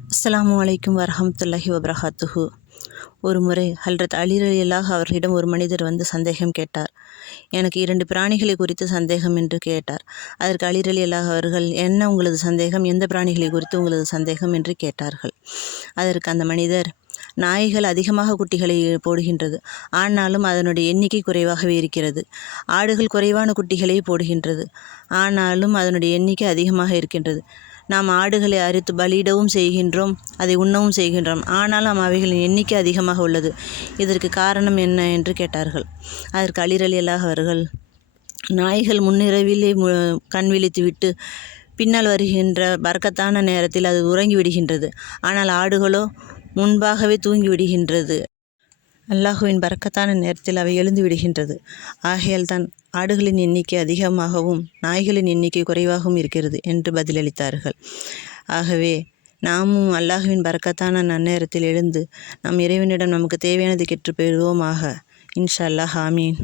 அஸ்ஸலாமு அலைக்கும் வரஹமத்துல்லாஹி வபரகாத்துஹு. ஒரு முறை ஹல்ரத் அலி அவர்களிடம் ஒரு மனிதர் வந்து சந்தேகம் கேட்டார். எனக்கு இரண்டு பிராணிகளை குறித்து சந்தேகம் என்று கேட்டார். அதற்கு அலி அவர்கள் என்ன உங்களது சந்தேகம்? எந்த பிராணிகளை குறித்து உங்களது சந்தேகம் என்று கேட்டார்கள். அதற்கு அந்த மனிதர் நாய்கள் அதிகமாக குட்டிகளை போடுகின்றது. ஆனாலும் அதனுடைய எண்ணிக்கை குறைவாகவே இருக்கிறது. ஆடுகள் குறைவான குட்டிகளை போடுகின்றது. ஆனாலும் அதனுடைய எண்ணிக்கை அதிகமாக இருக்கின்றது. நாம் ஆடுகளை அறுத்து பலியிடவும் செய்கின்றோம் அதை உண்ணவும் செய்கின்றோம். ஆனாலும் அவைகளின் எண்ணிக்கை அதிகமாக உள்ளது. இதற்கு காரணம் என்ன என்று கேட்டார்கள். அதற்கு அலிரலி அவர்கள் நாய்கள் முன்னிரவிலே மு- கண் விழித்துவிட்டு பின்னால் வருகின்ற பறக்கத்தான நேரத்தில் அது உறங்கி விடுகின்றது. ஆனால் ஆடுகளோ முன்பாகவே தூங்கி விடுகின்றது. அல்லாஹுவின் பறக்கத்தான நேரத்தில் அவை எழுந்து விடுகின்றது. ஆகையால் தான் ஆடுகளின் எண்ணிக்கை அதிகமாகவும் நாய்களின் எண்ணிக்கை குறைவாகவும் இருக்கிறது என்று பதிலளித்தார்கள். ஆகவே நாமும் அல்லாஹுவின் பறக்கத்தான நன்னேரத்தில் எழுந்து நம் இறைவனிடம் நமக்கு தேவையானதை கெற்று பெறுவோமாக இன்ஷா அல்லாஹ் ஆமீன்.